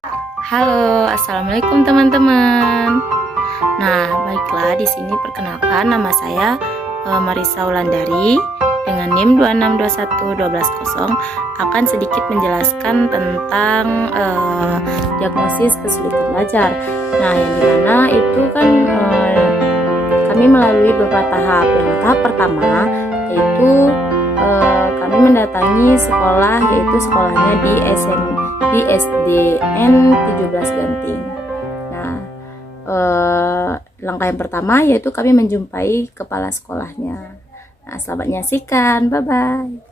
Halo, assalamualaikum teman-teman. Nah, baiklah di sini perkenalkan nama saya Marisa Wulandari dengan NIM 2621210 akan sedikit menjelaskan tentang diagnosis kesulitan belajar. Nah, yang dimana itu kan kami melalui beberapa tahap. Yang tahap pertama yaitu kami mendatangi sekolah, yaitu sekolahnya di SDN 17 Ganting. Nah, langkah yang pertama yaitu kami menjumpai kepala sekolahnya. Nah, selamat menyaksikan, bye bye.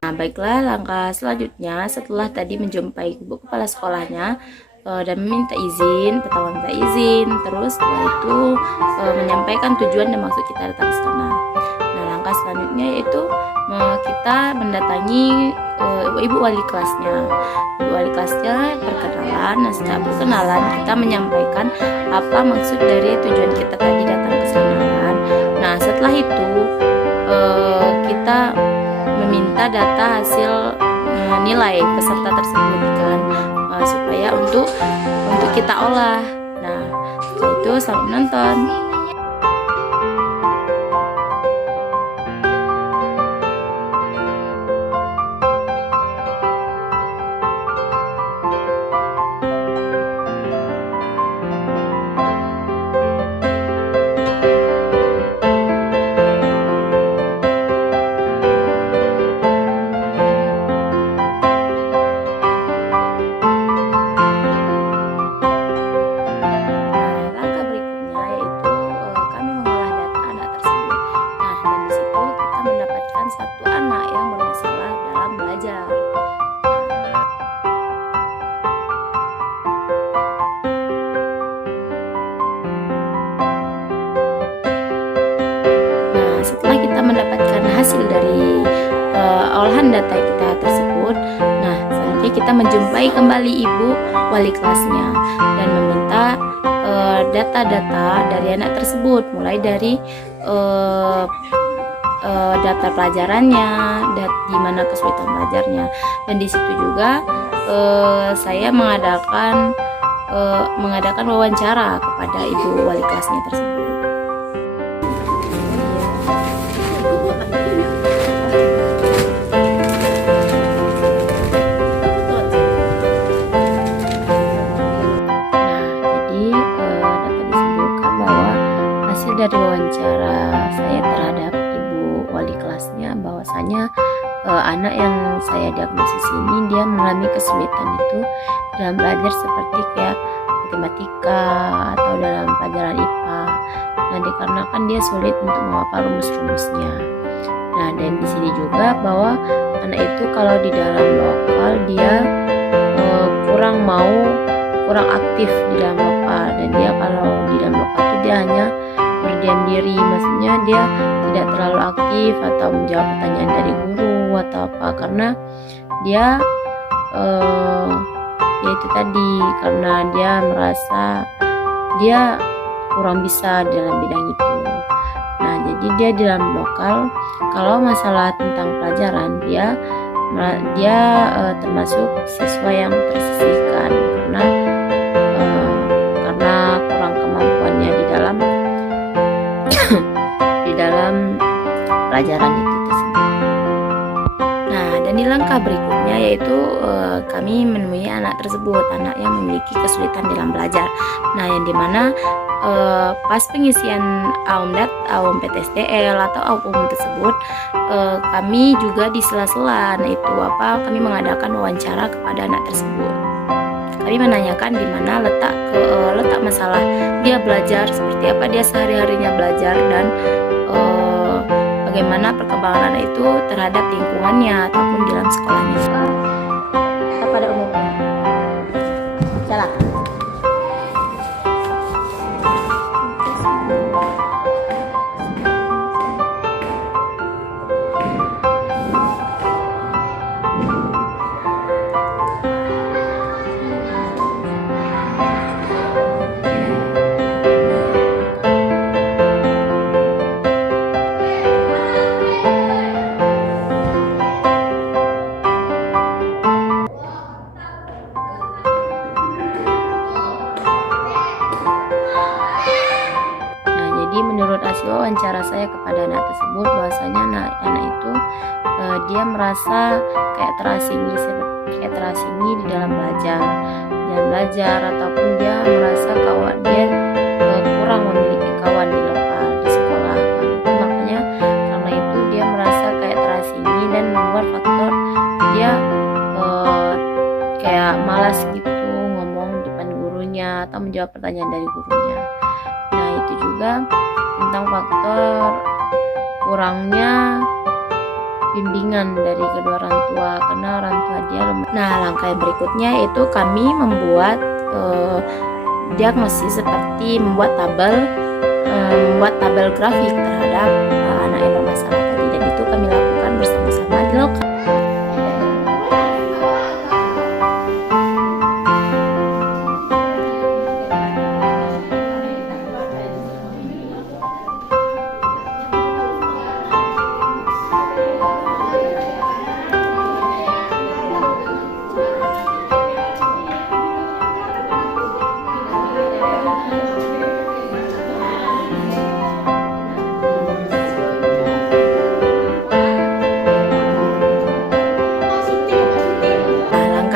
Nah, baiklah, langkah selanjutnya setelah tadi menjumpai ibu kepala sekolahnya dan meminta izin, pertama minta izin, terus setelah itu menyampaikan tujuan dan maksud kita datang ke sana. Nah, langkah selanjutnya yaitu kita mendatangi ibu wali kelasnya. Ibu wali kelasnya perkenalan. Nah, setelah perkenalan kita menyampaikan apa maksud dari tujuan kita tadi datang ke sana. Nah, setelah itu kita meminta data hasil nilai peserta tersebut kan, supaya untuk kita olah. Nah, setelah itu selamat menonton. Satu anak yang bermasalah dalam belajar. Nah, setelah kita mendapatkan hasil dari olahan data kita tersebut, nah selanjutnya kita menjumpai kembali ibu wali kelasnya dan meminta data-data dari anak tersebut, mulai dari data pelajarannya, di mana kesulitan belajarnya, dan di situ juga saya mengadakan wawancara kepada ibu wali kelasnya tersebut. Dari wawancara saya terhadap ibu wali kelasnya, bahwasanya anak yang saya diagnosis ini dia mengalami kesulitan itu dalam belajar, seperti kayak matematika atau dalam pelajaran IPA. Nah, dikarenakan dia sulit untuk menghafal rumus-rumusnya. Nah, dan di sini juga bahwa anak itu kalau di dalam lokal dia kurang aktif di dalam lokal, dan dia kalau di dalam lokal itu dia hanya berdiam diri, maksudnya dia tidak terlalu aktif atau menjawab pertanyaan dari guru atau apa, karena dia yaitu tadi, karena dia merasa dia kurang bisa dalam bidang itu. Nah, jadi dia di dalam lokal kalau masalah tentang pelajaran dia termasuk siswa yang tersisihkan, karena kurang kemampuannya di dalam pelajaran itu tersebut. yaitu kami menemui anak tersebut, anak yang memiliki kesulitan dalam belajar. Nah, yang dimana pas pengisian AUM PTSDL atau AUM umum tersebut, kami juga di sela-sela, nah itu kami mengadakan wawancara kepada anak tersebut. Kami menanyakan di mana letak masalah dia belajar, seperti apa dia sehari-harinya belajar, dan bagaimana perkembangan anak itu terhadap lingkungannya ataupun di dalam sekolahnya. Pada umumnya, jalan. Jadi menurut hasil wawancara saya kepada anak tersebut, bahwasanya anak itu dia merasa kayak terasingi di dalam belajar ataupun dia merasa kawan dia kurang memiliki kawan di sekolah. Itu makanya karena itu dia merasa kayak terasingi dan membuat faktor dia kayak malas gitu ngomong depan gurunya atau menjawab pertanyaan dari gurunya. Nah, itu juga tentang faktor kurangnya bimbingan dari kedua orang tua, karena orang tua dia lemah. Nah, langkah yang berikutnya yaitu kami membuat diagnosis seperti membuat tabel grafik terhadap anak yang bermasalah tadi, dan itu kami lakukan bersama-sama di lokal.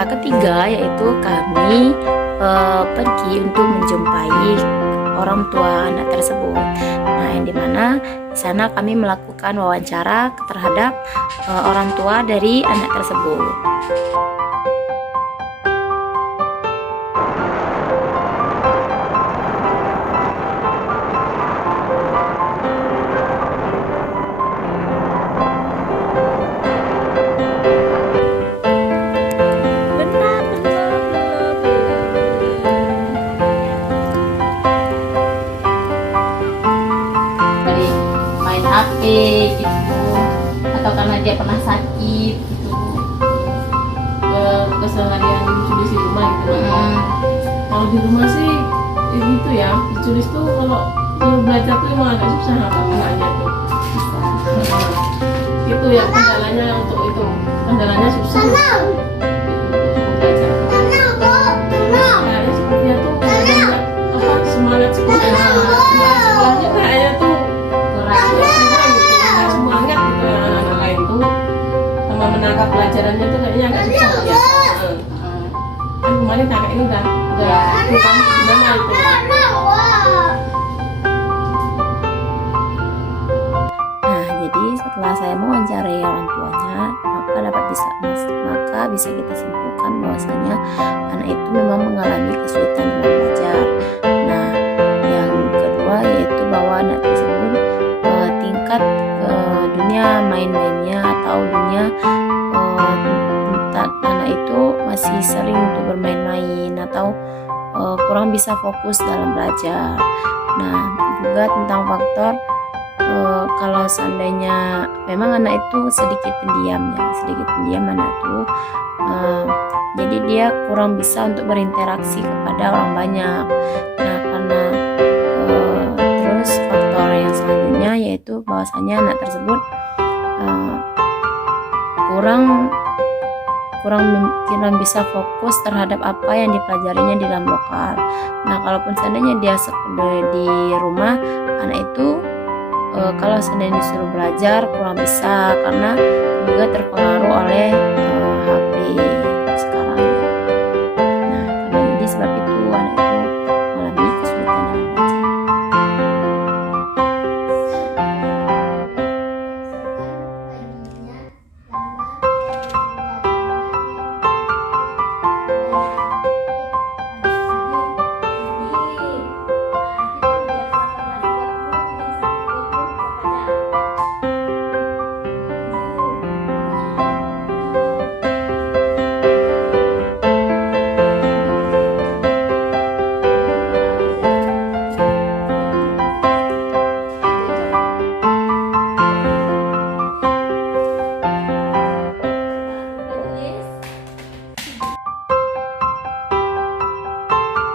Ketiga yaitu kami pergi untuk menjumpai orang tua anak tersebut. Nah, yang dimana di sana kami melakukan wawancara terhadap orang tua dari anak tersebut. HP gitu, atau karena dia pernah sakit gitu, keseharian diculis di rumah gitu. Kalau di rumah sih gitu ya, diculis tuh kalau belajar tuh emang agak susah anaknya tuh. Itu ya kendalanya, untuk itu kendalanya susah. Kayaknya sepertinya tuh semangat sekolahnya kayaknya tuh kurang gitu, nggak semangat gitu anak lain tuh, sama menangkap pelajarannya tuh kayaknya agak susah ya. Kan kemarin kakak ini udah bukan gimana itu. Nah, jadi setelah saya mewawancarai orang tuanya, maka bisa kita simpulkan bahwasanya anak itu memang mengalami kesulitan dalam belajar. Nah, yang kedua yaitu bahwa anak tersebut tingkat dunia main-mainnya atau dunia anak itu masih sering untuk bermain-main atau kurang bisa fokus dalam belajar. Nah, juga tentang faktor kalau seandainya memang anak itu sedikit pendiam anak itu, jadi dia kurang bisa untuk berinteraksi kepada orang banyak. Nah, karena terus faktor yang selanjutnya yaitu bahwasanya anak tersebut kurang bisa fokus terhadap apa yang dipelajarinya di dalam lokal. Nah, kalaupun seandainya dia di rumah, anak itu kalau seandainya disuruh belajar kurang bisa, karena juga terpengaruh oleh HP sekarang. Nah, karena jadi sebab itu anak itu mengalami kesulitan dalam belajar.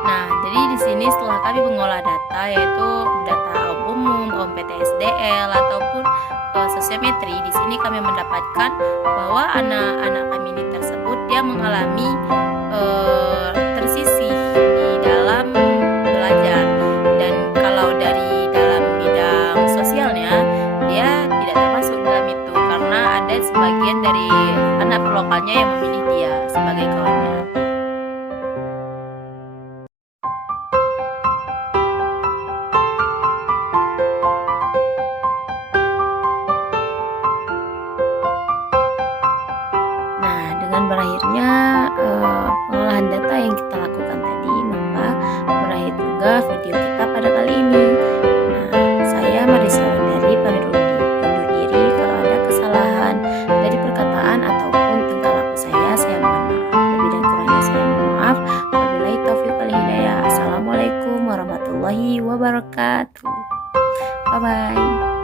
Nah, jadi di sini setelah kami mengolah data, yaitu data umum, PTSDL ataupun sosiometri, di sini kami mendapatkan bahwa anak-anak kami ini tersebut dia mengalami tersisih di dalam belajar, dan kalau dari dalam bidang sosialnya dia tidak termasuk dalam itu karena ada sebagian dari anak lokalnya yang memilih dia sebagai kawannya. Nah, dengan berakhirnya pengolahan data yang kita lakukan tadi, maka berakhir juga video kita pada kali ini. Nah, saya Marisa Wandari pamit undur diri. Kalau ada kesalahan dari perkataan ataupun tingkah laku saya mohon maaf. Lebih dan kurangnya saya mohon maaf. Wabillahi taufiq wal hidayah. Assalamualaikum warahmatullahi wabarakatuh. Bye bye.